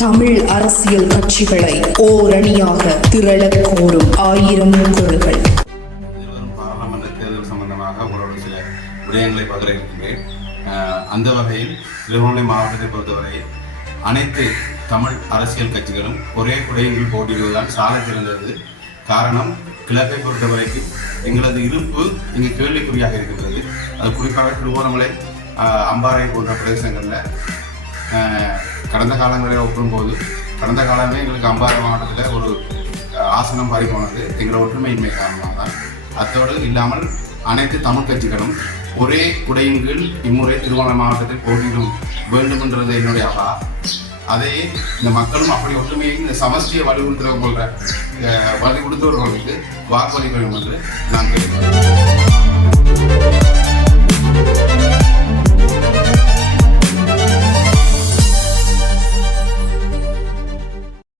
தமிழ் அரசியல் கட்சிகளை ஓரணியாக திரளக் கோரும் 1000 குரல்கள். பாராளுமன்ற தேர்தல் சம்பந்தமாக உங்களோட சில விடயங்களை பகிர இருக்கின்றேன். அந்த வகையில் திருவண்ணாமலை மாவட்டத்தை பொறுத்தவரை அனைத்து தமிழ் அரசியல் கட்சிகளும் ஒரே குடையில் போட்டியிடுவதுதான் சாலை திறந்தது. காரணம், கிழக்கை பொறுத்தவரைக்கும் எங்களது இருப்பு இங்கு கேள்விக்குறியாக இருக்கின்றது. அது குறிப்பாக திருவண்ணாமலை, அம்பாறை போன்ற பிரதேசங்களில் கடந்த காலங்களில் ஒப்பிடும்போது கடந்த காலமே எங்களுக்கு அம்பாறை மாவட்டத்தில் ஒரு ஆசனம் பறிபோனது எங்களோட ஒற்றுமையின்மை காரணமாக தான். அத்தோடு இல்லாமல் அனைத்து தமிழ் கட்சிகளும் ஒரே குடையின் கீழ் இம்முறை திருவண்ணாமலை மாவட்டத்தில் போட்டியிடும் வேண்டும் என்றது என்னுடைய அவா. அதே இந்த மக்களும் அப்படி ஒற்றுமையை இந்த சமஷ்டியை வழி கொடுத்தவர்களுக்கு வாக்குறுதி வேண்டும் என்று நான் கேட்கிறேன்.